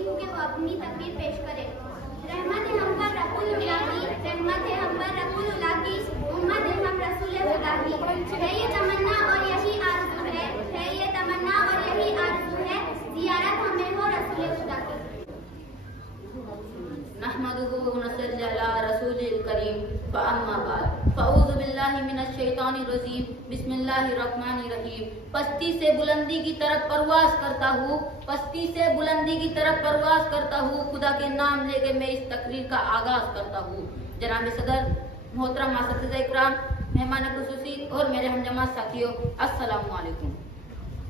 हूँ कि वो अपनी तकरीर पेश करे। रहमत है हम पर रब्बुल उला की, रहमत है हम पर रब्बुल उला की, उम्मत है हम रसूल खुदा की। है ये तमन्ना और यही आरज़ू है ये तमन्ना और यही आरज़ू है, ज़ियारत हमें हो रसूल खुदा की। नहमदुहु व नसल्ली अला रसूलिल करीम व अम्मा बाद फ़अऊज़ु बिल्लाहि मिनश शैतानिर रजीम बिस्मिल्लाहिर रहमानिर रहीम। पस्ती से बुलंदी की तरफ परवाज़ करता हूँ, पस्ती से बुलंदी की तरफ परवाज़ करता हूँ, खुदा के नाम लेके मैं इस तकरीर का आगाज़ करता हूँ। जनाब सदर, मोहतरम असतिज़ा इकराम, मेहमान खुसूसी और मेरे हमजमात साथियों, अस्सलामु अलैकुम।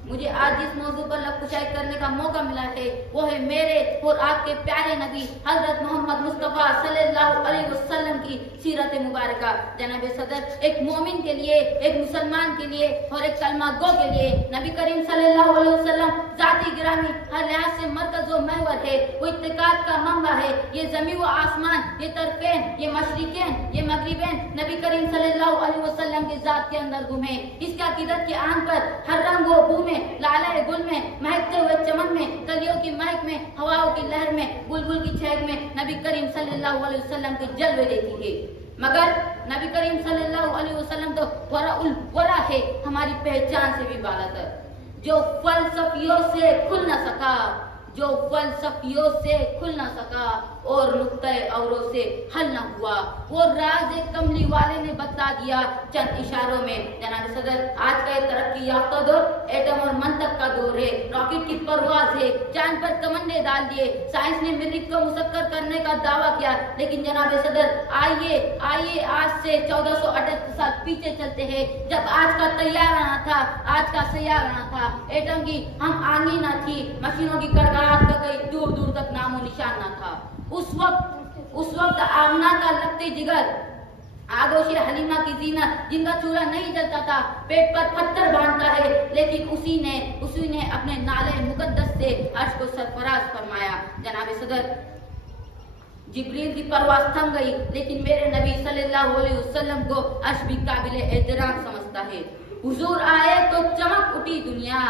मुझे आज जिस मौजू पर लफ्ज़ करने का मौका मिला है वो है मेरे और आपके प्यारे नबी हजरत मोहम्मद मुस्तफ़ा सल्लल्लाहु अलैहि वसल्लम की सीरत मुबारका। जनाब सदर, एक मोमिन के लिए, एक मुसलमान के लिए और एक कलमा गो के लिए नबी करीम सल्लल्लाहु अलैहि वसल्लम जाती गिरामी हर लिहाज से मरकज़ व महवर है, वो इत्तेकाद का मंबा है। ये ज़मीन व आसमान, ये तरफ़ैन, ये मशरिक़ैन, ये मग़रिबैन नबी करीम सल्लल्लाहु अलैहि वसल्लम की ज़ात के अंदर घूमे। इसका अक़ीदत के आन पर हर रंग व बू में, लाले गुल में, महकते हुए चमन में, कलियों की महक में, हवाओं की लहर में, बुलबुल की चहक में नबी करीम सल्लल्लाहु अलैहि वसल्लम के जलवे देखी है। मगर नबी करीम सल्लल्लाहु अलैहि वसल्लम तो वराउल वरा है, हमारी पहचान से भी बालातर, जो फलसफियों से खुल न सका, जो फलसफियों से खुल न सका और नुक्ते औरों से हल न हुआ, वो राज कमली वाले ने बता दिया चंद इशारों में। जनाब सदर, आज का ये तरक्की याफ्ता दौर एटम और मंतक का दौर है, रॉकेट की परवाज है, चांद पर कमंडे डाल दिए, साइंस ने मरीख को मुसक्कर करने का दावा किया। लेकिन जनाब सदर, आइए आज से 1468 साल पीछे चलते हैं, जब आज का तैयाराना था, आज का सैयाराना था, एटम की हम आंगी न थी, मशीनों की कड़कड़ाहट का कहीं दूर दूर तक नामो निशान न था। उस वक्त आमना का लगते जिगर, आगोश हलीमा की जीनत, जिनका चूल्हा नहीं जलता था, पेट पर पत्थर बांधता है, लेकिन उसी ने अपने नाले मुकद्दस से अर्श को सरफराज फरमाया। जनाब सदर, जिब्रील की परवाज़ थम गई, लेकिन मेरे नबी सल्लल्लाहु अलैहि वसल्लम को अर्श भी काबिल एहतराम समझता है। हुजूर आए तो चमक उठी दुनिया,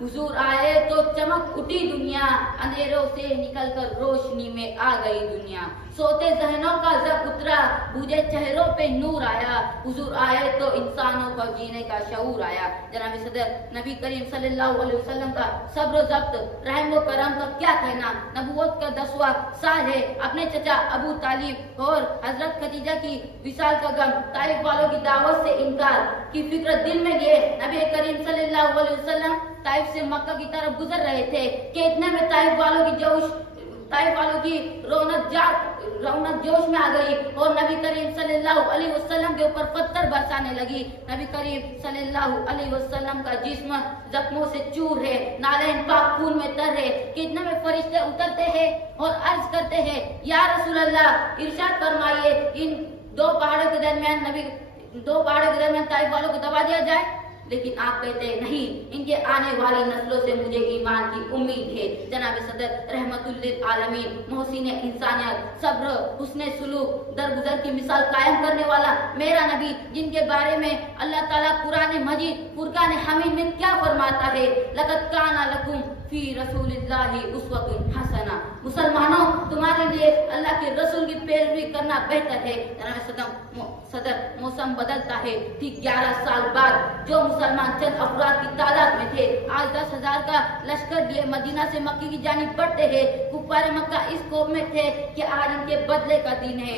हुजूर आए तो चमक उठी दुनिया, अंधेरों से निकलकर रोशनी में आ गई दुनिया। सोते जहनों का जब उतरा, बूझे चेहरों पे नूर आया, हुजूर आए तो इंसानों को जीने का शऊर आया। जनाब सदर, नबी करीम सल्लल्लाहु अलैहि वसल्लम का सब्र ज़ब्त, रहम व करम का क्या कहना। नबूवत का 10वां साल है, अपने चचा अबू तालिब और हजरत खदीजा की विसाल का गम, ताइफ वालों की दावत से इनकार की फिक्र दिल में लिए नबी करीम सल्लल्लाहु अलैहि वसल्लम ताइफ से मक्का की तरफ गुजर रहे थे कि इतने में ताइफ वालों की रौनक जोश में आ गई और नबी करीम सल्लल्लाहु अलैहि वसल्लम के ऊपर पत्थर बरसाने लगी। नबी करीम सल्लल्लाहु अलैहि वसल्लम का जिस्म जख्मों से चूर है, नालैन पाक खून में तर है कि इतने में फरिश्ते उतरते हैं और अर्ज करते हैं, या रसूल अल्लाह, इरशाद फरमाइए, इन दो पहाड़ों के दरमियान ताइफ वालों को दबा दिया जाए। लेकिन आप कहते हैं नहीं, इनके आने वाली नस्लों से मुझे ईमान की उम्मीद है। जनाब सदर, रहमतुल लिल आलमीन, मोहसिन इंसानियत, सब्र, हुस्न सुलूक, दरगुजर की मिसाल कायम करने वाला मेरा नबी, जिनके बारे में अल्लाह ताला कुरान मजीद फुरकान हमीद में क्या फरमाता है, लक़द काना लकुम फी रसूलिल्लाहि उस्वतुन हसना। मुसलमानों, तुम्हारे लिए अल्लाह के रसूल की पैरवी करना बेहतर है। जनाब सदर, मौसम बदलता है। ठीक 11 साल बाद जो मुसलमान चंद अफराद की तादाद में थे, आज 10,000 का लश्कर लिए मदीना से मक्के की जानिब बढ़ते हैं। कुफ्फार मक्का इस खौफ में थे कि आज इनके बदले का दिन है,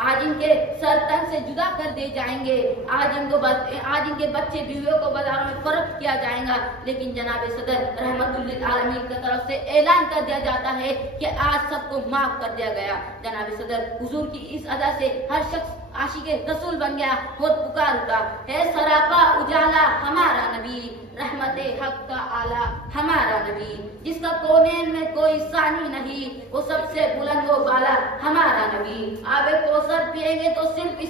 आज इनके सर तन से जुदा कर दिए जाएंगे, आज इनके बच्चे बीवियों को बाजारों में फरोख्त किया जाएगा। लेकिन जनाब सदर, रहमतुल लिल आलमीन की तरफ से ऐलान कर दिया जाता है कि आज सबको माफ कर दिया गया। जनाब सदर, हुजूर की इस अदा से हर शख्स आशिके रसूल बन गया और पुकार उठा, है सरापा उजाला हमारा नबी, रहमते हक का आला हमारा नबी, जिसका कोनेन में कोई सानी नहीं, वो सबसे बुलंद वो बाला हमारा नबी। आबे कौसर पिएंगे तो सिर्फ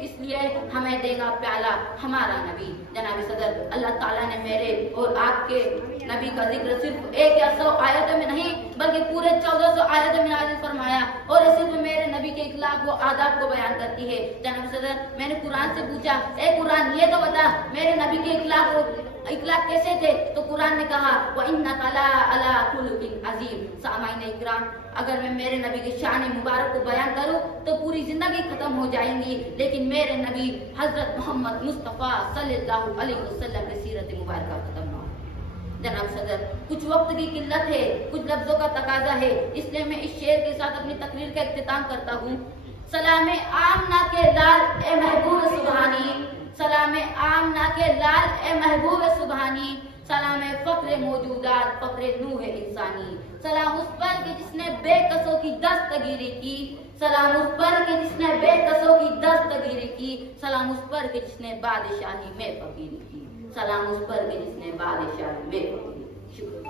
इसलिए हमें देगा प्याला हमारा नबी। जनाब सदर, अल्लाह ताला ने मेरे और आपके नबी का जिक्र सिर्फ 1 या 100 आयतों में नहीं बल्कि पूरे 1400 आयतों में नाज़िल फरमाया, और ये सिर्फ मेरे नबी के इखलाक व आदाब को बयान करती है। जनाब सदर, मैंने कुरान से पूछा, ए कुरान, ये तो बता मेरे नबी के इखलाक اخلاق کیسے تھے؟ تو قرآن نے کہا وَإِنَّكَ لَعَلَىٰ خُلُقٍ عَظِيمٍ۔ سامعین اکرام، اگر میں میرے نبی کی شان مبارک کو بیان کروں تو پوری زندگی ختم ہو جائیں گی، لیکن میرے نبی حضرت محمد مصطفیٰ صلی اللہ علیہ وسلم کی سیرت مبارکہ ختم نہ ہو۔ جناب صدر، کچھ وقت کی قلت ہے، کچھ لفظوں کا تقاضا ہے، اس لیے میں اس شعر کے ساتھ اپنی تقریر کا اختتام کرتا ہوں۔ سلام آمنہ کے لال اے محبوب سبحانی، سلام آمنہ کے لال اے محبوب سبحانی، سلام فخر موجودات، فخر نوح انسانی، سلام اس پر کہ جس نے بے کسوں کی دستگیری کی، سلام اس پر کہ جس نے بے کسوں کی دستگیری کی، سلام اس پر کہ جس نے بادشاہی میں فقیری کی، سلام اس پر کہ جس نے بادشاہی میں فقیری کی۔ شکریہ۔